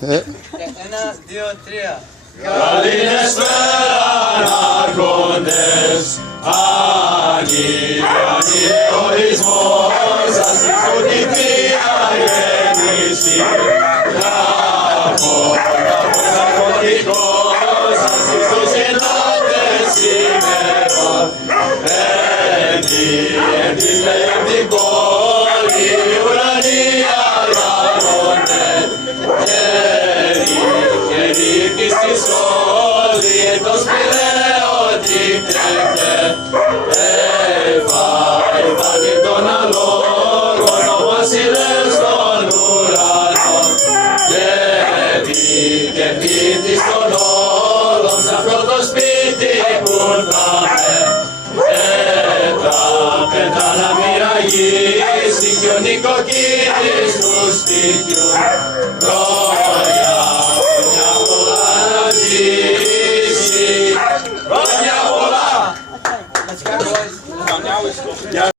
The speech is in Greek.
Ένα, δύο, τρία. Καληνέσπεραν άρχοντες, αγγίγανοι εγωισμός, σας ζήσουν την Θεία Γέννηση. Αρχοντικός, σας ζήσουν συνάντες ημερών, εν την πόλη ουρανία γαλώνται, της όλη το σπηλαίο τύπτεται, εφάνει τον αλόγων ο βασιλεύς των ουρανών, και πίτης των όλων σ' αυτό το σπίτι που ήρθαμε, πέτα να μοιραγήσει κι ο νοικοκύρης του σπιτιού, χρόνια πολλά να ζήσει, χρόνια πολλά!